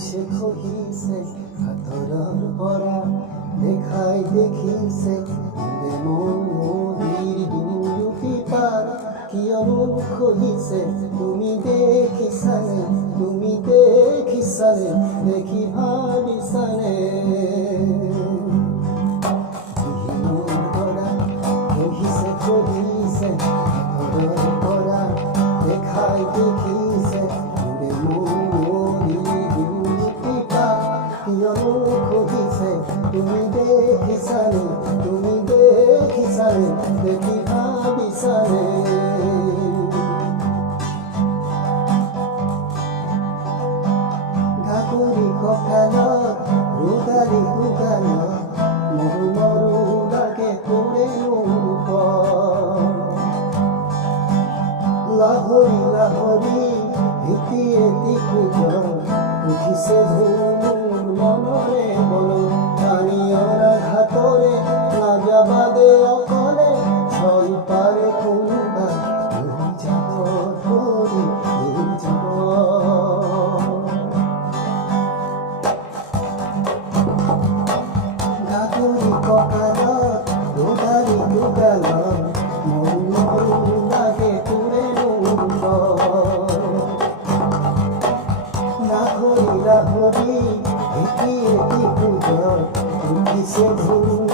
পিছে খহিছে হাতৰৰ পৰা দেখাই দেখিছে মন্দিৰ দুটি পাৰ কিয়নো খহিছে তুমি দেখিছানে দেখি ভাবিছানে খহিছে হাতৰৰ পৰা দেখাই দেখিছে কিয়নো খহিছে তুমি দেখিছানে দেখি ভাবিছানে গাকুৰি কঁকালত ৰোগালী দুগালত মৰু মৰু লাগে তোৰেনো লাহৰি লাহৰি এটি খোজ উঠিছে ধুমুৰ মনৰে বল পানীয়ৰ ঘাটৰে নাযাবাদে অকলে ছল পাৰে কোনোবা লৈ যাব গাকুৰি কঁকালত ৰোগালী দুগালত মৰু মৰু লাগে লাহৰি লাহৰি এটি খোজত উঠিছে ধুমুৰ